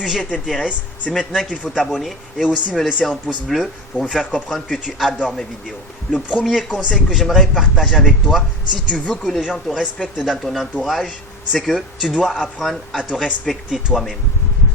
sujet t'intéresse, c'est maintenant qu'il faut t'abonner et aussi me laisser un pouce bleu pour me faire comprendre que tu adores mes vidéos. Le premier conseil que j'aimerais partager avec toi, si tu veux que les gens te respectent dans ton entourage, c'est que tu dois apprendre à te respecter toi-même.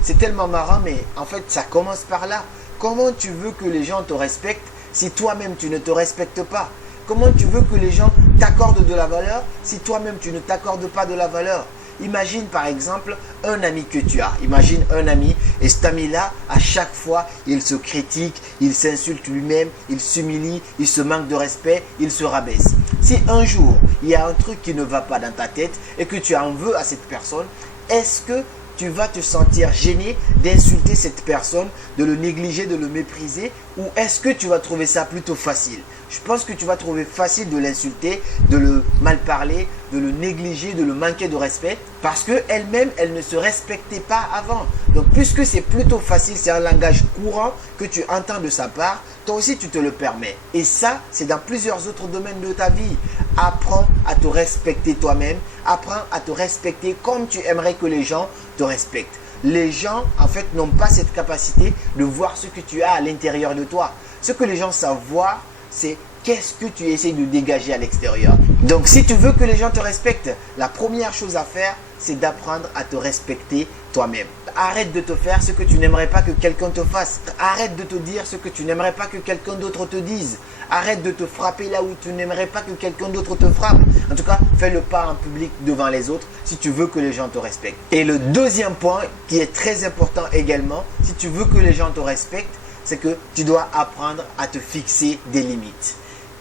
C'est tellement marrant, mais en fait, ça commence par là. Comment tu veux que les gens te respectent si toi-même tu ne te respectes pas? Comment tu veux que les gens t'accordent de la valeur si toi-même tu ne t'accordes pas de la valeur? Imagine par exemple un ami que tu as. Imagine un ami et cet ami-là, à chaque fois, il se critique, il s'insulte lui-même, il s'humilie, il se manque de respect, il se rabaisse. Si un jour, il y a un truc qui ne va pas dans ta tête et que tu en veux à cette personne, est-ce que tu vas te sentir gêné d'insulter cette personne, de le négliger, de le mépriser, ou est-ce que tu vas trouver ça plutôt facile? Je pense que tu vas trouver facile de l'insulter, de le mal parler, de le négliger, de le manquer de respect, parce qu'elle-même, elle ne se respectait pas avant. Donc, puisque c'est plutôt facile, c'est un langage courant que tu entends de sa part, toi aussi tu te le permets. Et ça, c'est dans plusieurs autres domaines de ta vie. Apprends à te respecter toi-même, apprends à te respecter comme tu aimerais que les gens te respectent. Les gens, en fait, n'ont pas cette capacité de voir ce que tu as à l'intérieur de toi. Ce que les gens savent voir, c'est qu'est-ce que tu essaies de dégager à l'extérieur. Donc, si tu veux que les gens te respectent, la première chose à faire, c'est d'apprendre à te respecter toi-même. Arrête de te faire ce que tu n'aimerais pas que quelqu'un te fasse. Arrête de te dire ce que tu n'aimerais pas que quelqu'un d'autre te dise. Arrête de te frapper là où tu n'aimerais pas que quelqu'un d'autre te frappe. En tout cas, fais le pas en public devant les autres si tu veux que les gens te respectent. Et le deuxième point qui est très important également, si tu veux que les gens te respectent, c'est que tu dois apprendre à te fixer des limites.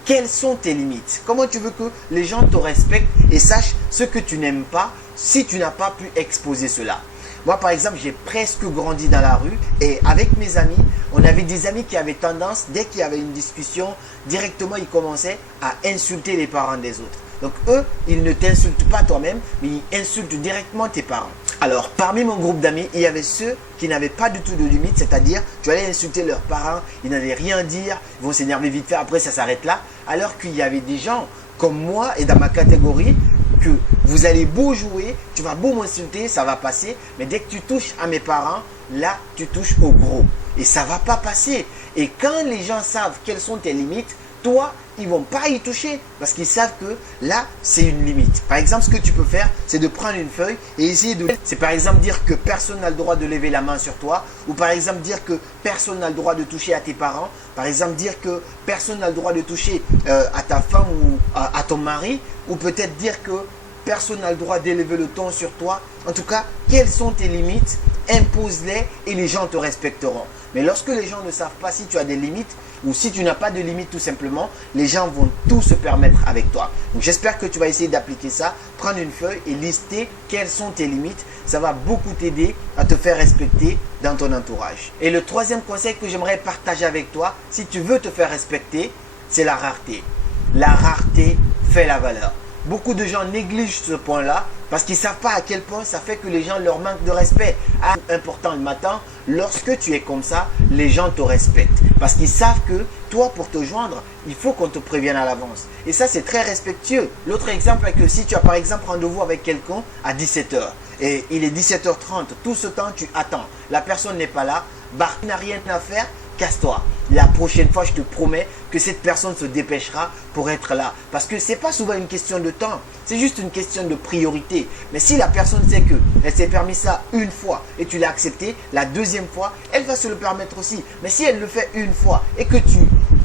Quelles sont tes limites? Comment tu veux que les gens te respectent et sachent ce que tu n'aimes pas si tu n'as pas pu exposer cela? Moi, par exemple, j'ai presque grandi dans la rue et avec mes amis, on avait des amis qui avaient tendance, dès qu'il y avait une discussion, directement, ils commençaient à insulter les parents des autres. Donc, eux, ils ne t'insultent pas toi-même, mais ils insultent directement tes parents. Alors, parmi mon groupe d'amis, il y avait ceux qui n'avaient pas du tout de limite, c'est-à-dire, tu allais insulter leurs parents, ils n'allaient rien dire, ils vont s'énerver vite fait, après ça s'arrête là. Alors qu'il y avait des gens comme moi et dans ma catégorie, que vous allez beau jouer, tu vas beau m'insulter, ça va passer, mais dès que tu touches à mes parents, là, tu touches au gros. Et ça ne va pas passer. Et quand les gens savent quelles sont tes limites, toi, ils ne vont pas y toucher parce qu'ils savent que là, c'est une limite. Par exemple, ce que tu peux faire, c'est de prendre une feuille et essayer de... C'est par exemple dire que personne n'a le droit de lever la main sur toi, ou par exemple dire que personne n'a le droit de toucher à tes parents, par exemple dire que personne n'a le droit de toucher à ta femme ou à ton mari, ou peut-être dire que personne n'a le droit d'élever le ton sur toi. En tout cas, quelles sont tes limites? Impose-les et les gens te respecteront. Mais lorsque les gens ne savent pas si tu as des limites ou si tu n'as pas de limites tout simplement, les gens vont tout se permettre avec toi. Donc j'espère que tu vas essayer d'appliquer ça, prendre une feuille et lister quelles sont tes limites. Ça va beaucoup t'aider à te faire respecter dans ton entourage. Et le troisième conseil que j'aimerais partager avec toi, si tu veux te faire respecter, c'est la rareté. La rareté fait la valeur. Beaucoup de gens négligent ce point-là parce qu'ils ne savent pas à quel point ça fait que les gens leur manquent de respect. Important le matin, lorsque tu es comme ça, les gens te respectent. Parce qu'ils savent que toi, pour te joindre, il faut qu'on te prévienne à l'avance. Et ça, c'est très respectueux. L'autre exemple est que si tu as par exemple rendez-vous avec quelqu'un à 17 h et il est 17 h 30, tout ce temps, tu attends. La personne n'est pas là, tu n'as rien à faire, casse-toi. La prochaine fois, je te promets que cette personne se dépêchera pour être là. Parce que ce n'est pas souvent une question de temps, c'est juste une question de priorité. Mais si la personne sait qu'elle s'est permis ça une fois et tu l'as accepté, la deuxième fois, elle va se le permettre aussi. Mais si elle le fait une fois et que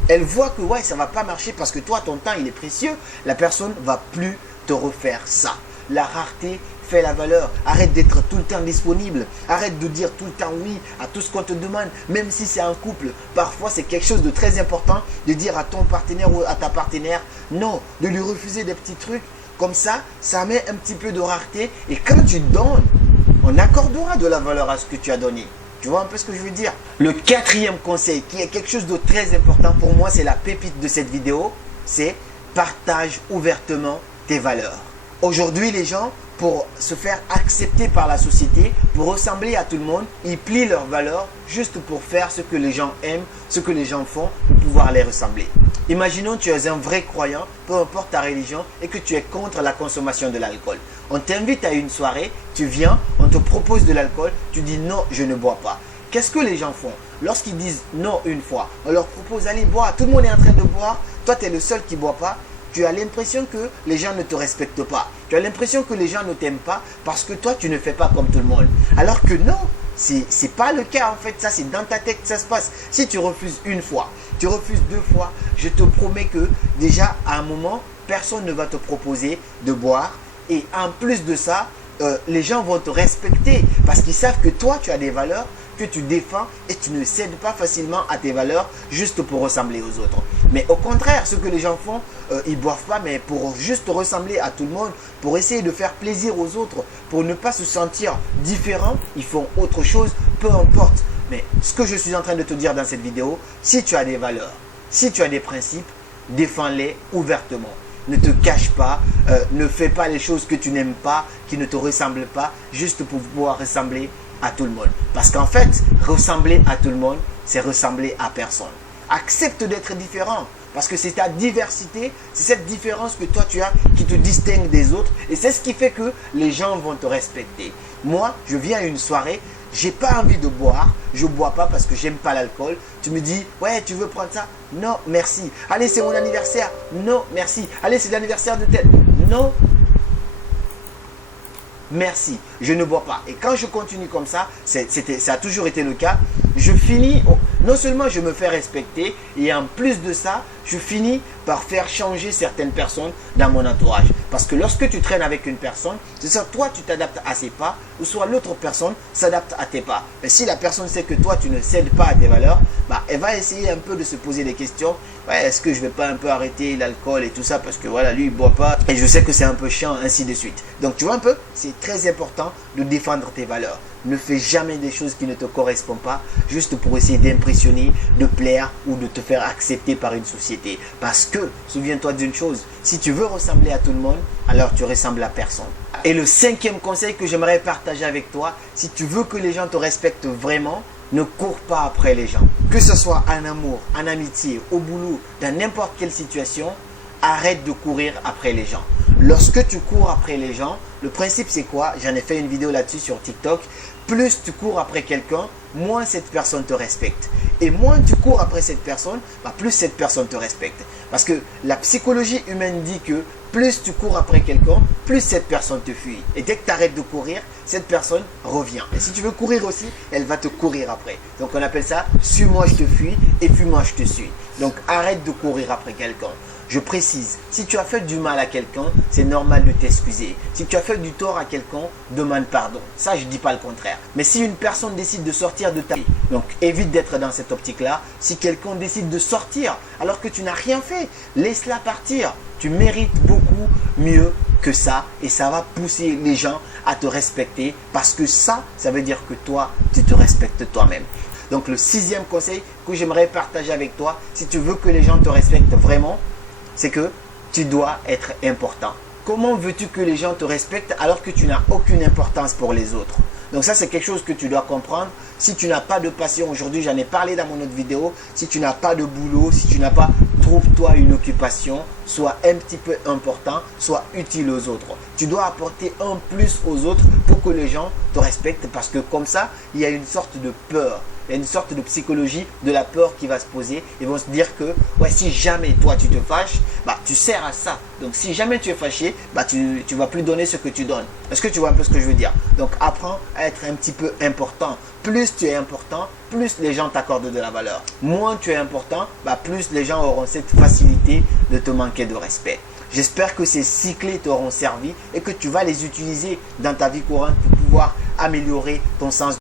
elle voit que ouais, ça ne va pas marcher parce que toi, ton temps, il est précieux, la personne ne va plus te refaire ça. La rareté fait la valeur. Arrête d'être tout le temps disponible. Arrête de dire tout le temps oui à tout ce qu'on te demande, même si c'est un couple. Parfois, c'est quelque chose de très important de dire à ton partenaire ou à ta partenaire non, de lui refuser des petits trucs. Comme ça met un petit peu de rareté. Et quand tu donnes, on accordera de la valeur à ce que tu as donné. Tu vois un peu ce que je veux dire? Le quatrième conseil, qui est quelque chose de très important pour moi, c'est la pépite de cette vidéo, c'est partage ouvertement tes valeurs. Aujourd'hui, les gens, pour se faire accepter par la société, pour ressembler à tout le monde, ils plient leurs valeurs juste pour faire ce que les gens aiment, ce que les gens font, pour pouvoir les ressembler. Imaginons que tu es un vrai croyant, peu importe ta religion, et que tu es contre la consommation de l'alcool. On t'invite à une soirée, tu viens, on te propose de l'alcool, tu dis non, je ne bois pas. Qu'est-ce que les gens font? Lorsqu'ils disent non une fois, on leur propose allez boire, tout le monde est en train de boire, toi tu es le seul qui ne boit pas, tu as l'impression que les gens ne te respectent pas. Tu as l'impression que les gens ne t'aiment pas parce que toi tu ne fais pas comme tout le monde. Alors que non, c'est pas le cas en fait, ça c'est dans ta tête que ça se passe. Si tu refuses une fois, tu refuses deux fois, je te promets que déjà à un moment, personne ne va te proposer de boire et en plus de ça, les gens vont te respecter parce qu'ils savent que toi tu as des valeurs que tu défends et tu ne cèdes pas facilement à tes valeurs juste pour ressembler aux autres. Mais au contraire, ce que les gens font, ils ne boivent pas, mais pour juste ressembler à tout le monde, pour essayer de faire plaisir aux autres, pour ne pas se sentir différent, ils font autre chose, peu importe. Mais ce que je suis en train de te dire dans cette vidéo, si tu as des valeurs, si tu as des principes, défends-les ouvertement. Ne te cache pas, ne fais pas les choses que tu n'aimes pas, qui ne te ressemblent pas, juste pour pouvoir ressembler à tout le monde. Parce qu'en fait, ressembler à tout le monde, c'est ressembler à personne. Accepte d'être différent. Parce que c'est ta diversité, c'est cette différence que toi tu as qui te distingue des autres. Et c'est ce qui fait que les gens vont te respecter. Moi, je viens à une soirée, j'ai pas envie de boire, je bois pas parce que j'aime pas l'alcool. Tu me dis, ouais, tu veux prendre ça? Non, merci. Allez, c'est mon anniversaire? Non, merci. Allez, c'est l'anniversaire de tel? Non, merci, je ne bois pas. Et quand je continue comme ça, ça a toujours été le cas, je finis, non seulement je me fais respecter, et en plus de ça, je finis par faire changer certaines personnes dans mon entourage. Parce que lorsque tu traînes avec une personne, c'est ça, toi tu t'adaptes à ses pas, ou soit l'autre personne s'adapte à tes pas. Mais si la personne sait que toi tu ne cèdes pas à tes valeurs, bah, elle va essayer un peu de se poser des questions. Ouais, est-ce que je vais pas un peu arrêter l'alcool et tout ça, parce que voilà, lui il boit pas, et je sais que c'est un peu chiant, ainsi de suite. Donc tu vois un peu, c'est très important de défendre tes valeurs. Ne fais jamais des choses qui ne te correspondent pas, juste pour essayer d'impressionner, de plaire ou de te faire accepter par une société. Parce que, souviens-toi d'une chose, si tu veux ressembler à tout le monde, alors tu ressembles à personne. Et le cinquième conseil que j'aimerais partager avec toi, si tu veux que les gens te respectent vraiment, ne cours pas après les gens. Que ce soit en amour, en amitié, au boulot, dans n'importe quelle situation, arrête de courir après les gens. Lorsque tu cours après les gens, le principe c'est quoi? J'en ai fait une vidéo là-dessus sur TikTok. Plus tu cours après quelqu'un, moins cette personne te respecte. Et moins tu cours après cette personne, bah plus cette personne te respecte. Parce que la psychologie humaine dit que plus tu cours après quelqu'un, plus cette personne te fuit. Et dès que tu arrêtes de courir, cette personne revient. Et si tu veux courir aussi, elle va te courir après. Donc on appelle ça « suis-moi, je te fuis » et « fuis-moi, je te suis ». Donc arrête de courir après quelqu'un. Je précise, si tu as fait du mal à quelqu'un, c'est normal de t'excuser. Si tu as fait du tort à quelqu'un, demande pardon. Ça, je ne dis pas le contraire. Mais si une personne décide de sortir de ta vie, donc évite d'être dans cette optique-là. Si quelqu'un décide de sortir alors que tu n'as rien fait, laisse-la partir. Tu mérites beaucoup mieux que ça et ça va pousser les gens à te respecter parce que ça veut dire que toi, tu te respectes toi-même. Donc le sixième conseil que j'aimerais partager avec toi, si tu veux que les gens te respectent vraiment, c'est que tu dois être important. Comment veux-tu que les gens te respectent alors que tu n'as aucune importance pour les autres? Donc ça, c'est quelque chose que tu dois comprendre. Si tu n'as pas de passion, aujourd'hui, j'en ai parlé dans mon autre vidéo, si tu n'as pas de boulot, si tu n'as pas, trouve-toi une occupation, sois un petit peu important, sois utile aux autres. Tu dois apporter un plus aux autres pour que les gens te respectent parce que comme ça, il y a une sorte de peur. Il y a une sorte de psychologie de la peur qui va se poser. Ils vont se dire que ouais, si jamais toi tu te fâches, bah, tu sers à ça. Donc si jamais tu es fâché, bah, tu ne vas plus donner ce que tu donnes. Est-ce que tu vois un peu ce que je veux dire? Donc apprends à être un petit peu important. Plus tu es important, plus les gens t'accordent de la valeur. Moins tu es important, bah, plus les gens auront cette facilité de te manquer de respect. J'espère que ces 6 clés t'auront servi et que tu vas les utiliser dans ta vie courante pour pouvoir améliorer ton sens